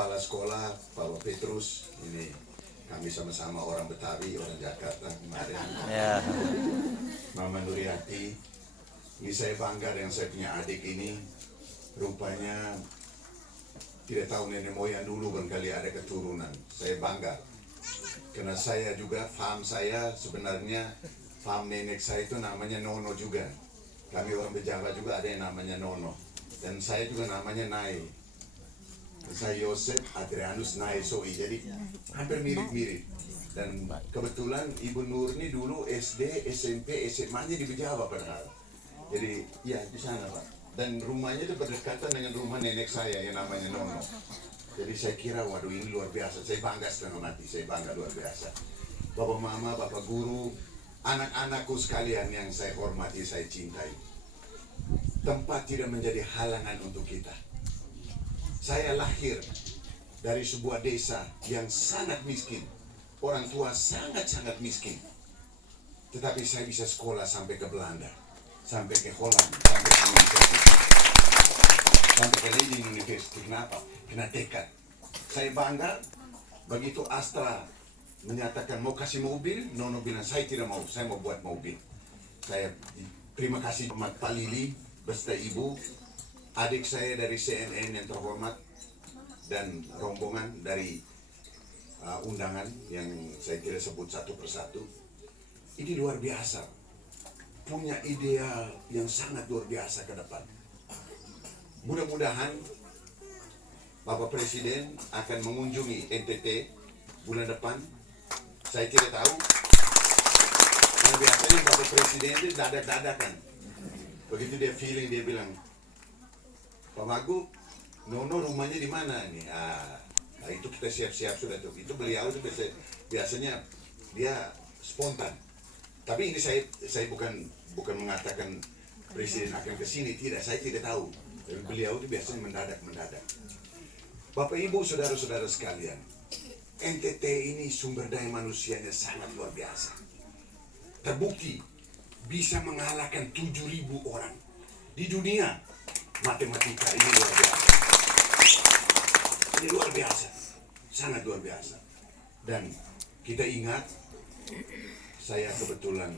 kepala sekolah Pak Petrus, ini kami sama-sama orang Betawi, orang Jakarta kemarin. Ya. Mama Nuriati, ini saya bangga dengan saya punya adik ini. Rupanya tidak tahu nenek moyang dulu barangkali ada keturunan. Saya bangga karena saya juga faham, saya sebenarnya faham nenek saya itu namanya Nono juga. Kami orang Bejawa juga ada yang namanya Nono, dan saya juga namanya Nai. Saya Yosef Adrianus Nai Soi, jadi hampir mirip-mirip. Dan kebetulan Ibu Nur ini dulu SD, SMP, SMA-nya di Bejawa padahal. Jadi ya di sana Pak. Dan rumahnya itu berdekatan dengan rumah nenek saya yang namanya Nono. Jadi saya kira waduh ini luar biasa. Saya bangga setengah mati, saya bangga luar biasa. Bapak Mama, Bapak Guru, anak-anakku sekalian yang saya hormati, saya cintai. Tempat tidak menjadi halangan untuk kita. Saya lahir dari sebuah desa yang sangat miskin. Orang tua sangat-sangat miskin. Tetapi saya bisa sekolah sampai ke Belanda, sampai ke Holland, sampai ke Universitas, sampai ke Leiden University. Kenapa? Kena tekad. Saya bangga. Begitu Astra menyatakan mau kasih mobil, Nono bilang saya tidak mau, saya mau buat mobil. Saya terima kasih Pak Lili beserta Ibu, adik saya dari CNN yang terhormat, dan rombongan dari undangan yang saya kira sebut satu persatu. Ini luar biasa, punya ideal yang sangat luar biasa ke depan. Mudah-mudahan Bapak Presiden akan mengunjungi NTT bulan depan. Saya tidak tahu, karena biasanya Bapak Presiden itu dadak-dadakan. Begitu dia feeling, dia bilang, Pak Magu, Nono rumahnya di mana nih? Nah itu kita siap-siap sudah tuh. Itu beliau itu biasanya dia spontan. Tapi ini saya bukan mengatakan Presiden akan ke sini, tidak. Saya tidak tahu. Tapi beliau itu biasanya mendadak. Bapak Ibu, saudara-saudara sekalian, NTT ini sumber daya manusianya sangat luar biasa. Terbukti bisa mengalahkan 7.000 orang di dunia. Matematika ini luar biasa. Ini luar biasa, sangat luar biasa. Dan kita ingat, saya kebetulan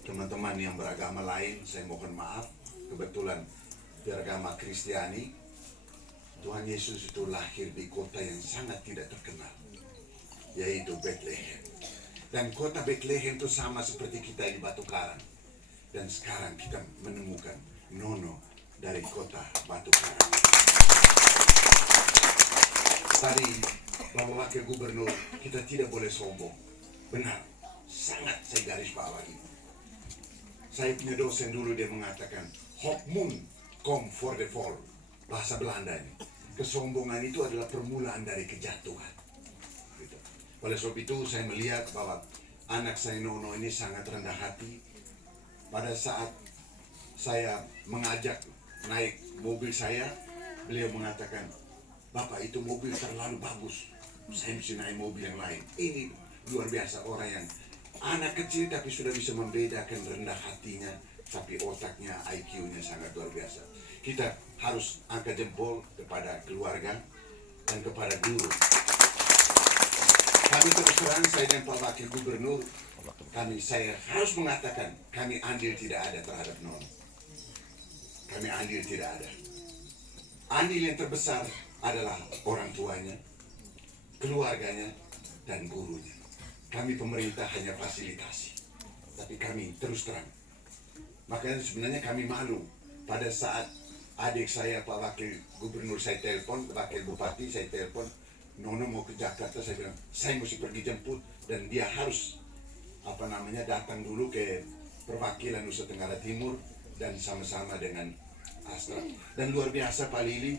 teman-teman yang beragama lain, saya mohon maaf, kebetulan beragama Kristiani, Tuhan Yesus itu lahir di kota yang sangat tidak terkenal, yaitu Bethlehem. Dan kota Bethlehem itu sama seperti kita di Batu Karang. Dan sekarang kita menemukan Nono dari kota Batu Karang. Tadi Bapak Wakil Gubernur, kita tidak boleh sombong. Benar, sangat saya garis bawahi. Saya punya dosen dulu, dia mengatakan, Hoogmoed komt voor de val. Bahasa Belanda ini. Kesombongan itu adalah permulaan dari kejatuhan. Gitu. Oleh sebab itu saya melihat bahwa anak saya Nono ini sangat rendah hati. Pada saat saya mengajak naik mobil saya, beliau mengatakan, Bapak itu mobil terlalu bagus, saya mesti naik mobil yang lain. Ini luar biasa, orang yang anak kecil tapi sudah bisa membedakan rendah hatinya, tapi otaknya, IQ-nya sangat luar biasa. Kita harus angkat jempol kepada keluarga dan kepada guru. Kami terus terang, saya dan Pak Wakil Gubernur, saya harus mengatakan, kami andil tidak ada terhadap Nono. Kami andil tidak ada. Andil yang terbesar adalah orang tuanya, keluarganya, dan gurunya. Kami pemerintah hanya fasilitasi, tapi kami terus terang. Makanya sebenarnya kami malu pada saat adik saya, Pak Wakil Gubernur, saya telepon, Wakil Bupati, saya telepon, Nono mau ke Jakarta, saya bilang, saya mesti pergi jemput, dan dia harus datang dulu ke perwakilan Nusa Tenggara Timur, dan sama-sama dengan Astra. Dan luar biasa Pak Lili,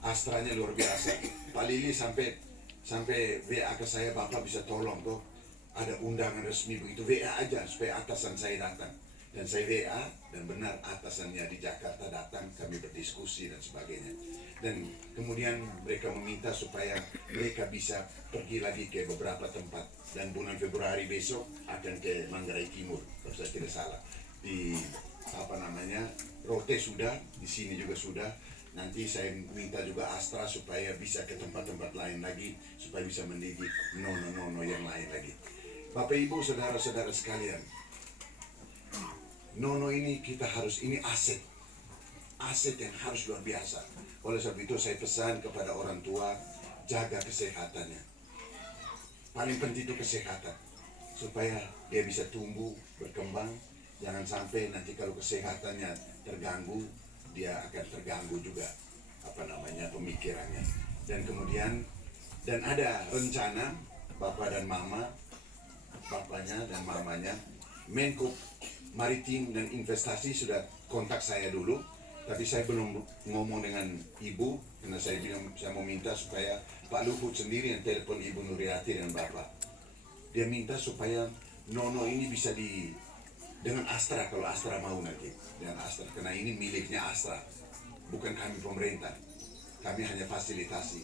Astranya luar biasa. Pak Lili sampai WA ke saya, Bapak bisa tolong tuh, ada undangan resmi begitu, WA aja supaya atasan saya datang. Dan saya WA, dan benar atasannya di Jakarta datang, kami berdiskusi dan sebagainya. Dan kemudian mereka meminta supaya mereka bisa pergi lagi ke beberapa tempat. Dan bulan Februari besok akan ke Manggarai Timur, kalau saya tidak salah. Di Rote sudah, di sini juga sudah. Nanti saya minta juga Astra supaya bisa ke tempat-tempat lain lagi, supaya bisa mendidik nono-nono yang lain lagi. Bapak Ibu, saudara-saudara sekalian, nono ini ini aset yang harus luar biasa. Oleh sebab itu saya pesan kepada orang tua, jaga kesehatannya. Paling penting itu kesehatan, supaya dia bisa tumbuh, berkembang. Jangan sampai nanti kalau kesehatannya terganggu, dia akan terganggu juga pemikirannya. Dan kemudian ada rencana bapak dan mama, bapaknya dan mamanya, Menko Maritim dan Investasi sudah kontak saya dulu, tapi saya belum ngomong dengan ibu, karena saya mau minta supaya Pak Luhut sendiri yang telepon Ibu Nuriati dan bapak. Dia minta supaya nono ini bisa dengan Astra, kalau Astra mau nanti dengan Astra, karena ini miliknya Astra, bukan kami pemerintah, kami hanya fasilitasi.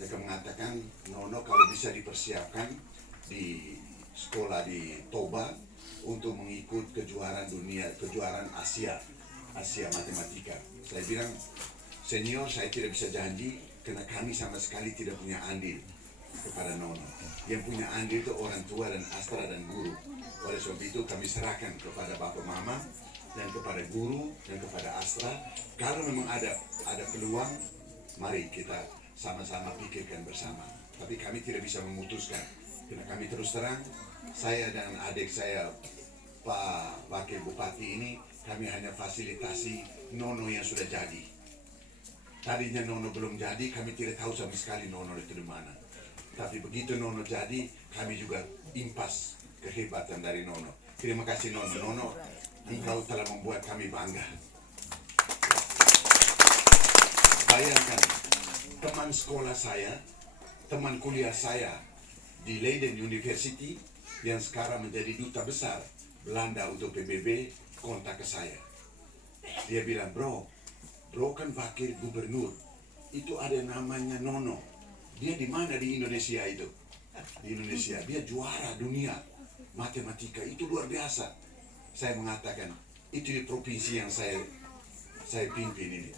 Mereka mengatakan nono kalau bisa dipersiapkan di sekolah di Toba untuk mengikut kejuaraan dunia, kejuaraan Asia matematika. Saya bilang, senior, saya tidak bisa janji karena kami sama sekali tidak punya andil kepada nono. Yang punya andil itu orang tua dan Astra dan guru. Oleh sebab itu kami serahkan kepada bapak mama dan kepada guru dan kepada Astra. Kalau memang ada peluang, mari kita sama-sama pikirkan bersama. Tapi kami tidak bisa memutuskan, karena kami terus terang, saya dan adik saya Pak Wakil Bupati ini, kami hanya fasilitasi nono yang sudah jadi. Tadinya nono belum jadi, kami tidak tahu sama sekali nono itu di mana. Tapi begitu nono jadi, kami juga impas kehebatan dari nono. Terima kasih nono. Nono, engkau telah membuat kami bangga. Bayangkan, teman sekolah saya, teman kuliah saya di Leiden University yang sekarang menjadi duta besar Belanda untuk PBB, kontak ke saya. Dia bilang, bro kan wakil gubernur, itu ada namanya Nono. Dia di mana di Indonesia itu? Di Indonesia, dia juara dunia matematika, itu luar biasa. Saya mengatakan, itu di provinsi yang saya pimpin ini.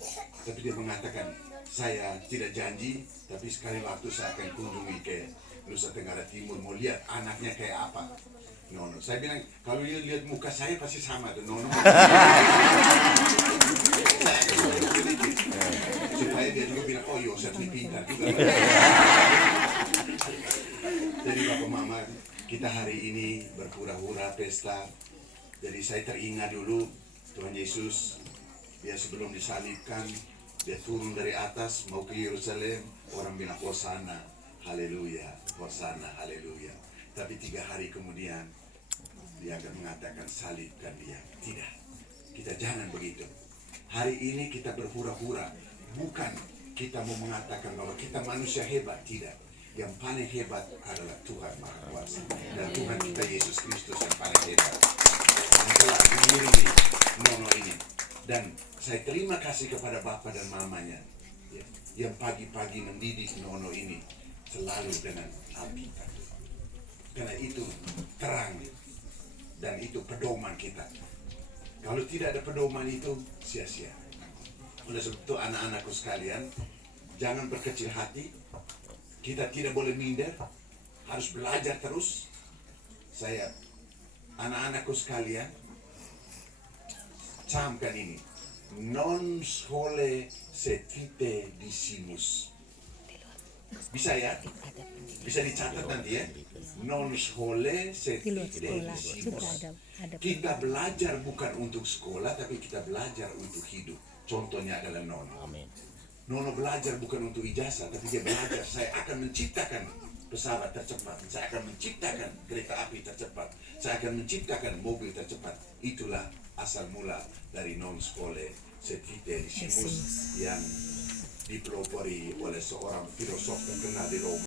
Tapi dia mengatakan, saya tidak janji, tapi sekali waktu saya akan kunjungi ke Nusa Tenggara Timur, mau lihat anaknya kayak apa. Nono, saya bilang, kalau dia lihat muka saya pasti sama tuh Nono. Supaya dia juga bilang, oh Yosef ini pintar juga. Jadi Bapak Mama, kita hari ini berhura-hura pesta. Jadi saya teringat dulu Tuhan Yesus, dia sebelum disalibkan, dia turun dari atas mau ke Yerusalem, orang bilang Hosana, haleluya, Hosana, haleluya. Tapi 3 hari kemudian dia akan mengatakan salibkan dia. Tidak, kita jangan begitu. Hari ini kita berhura-hura, bukan kita mau mengatakan bahwa kita manusia hebat, tidak. Yang paling hebat adalah Tuhan Maha Kuasa dan Tuhan kita Yesus Kristus yang paling hebat. Yang telah mengiringi Nono ini. Dan saya terima kasih kepada Bapak dan Mamanya yang pagi-pagi mendidik Nono ini selalu dengan Alkitab. Karena itu terang dan itu pedoman kita. Kalau tidak ada pedoman itu sia-sia. Oleh sebab itu anak-anakku sekalian, jangan berkecil hati. Kita tidak boleh minder, harus belajar terus. Anak-anakku sekalian, camkan ini. Non scholae setite disimus. Bisa ya? Bisa dicatat nanti ya? Non scholae setite disimus. Kita belajar bukan untuk sekolah, tapi kita belajar untuk hidup. Contohnya adalah Nono. Nono belajar bukan untuk ijazah, tapi dia belajar. Saya akan menciptakan pesawat tercepat. Saya akan menciptakan kereta api tercepat. Saya akan menciptakan mobil tercepat. Itulah asal mula dari non scholae setite disimus yang dipelopori oleh seorang filosof terkenal di Roma.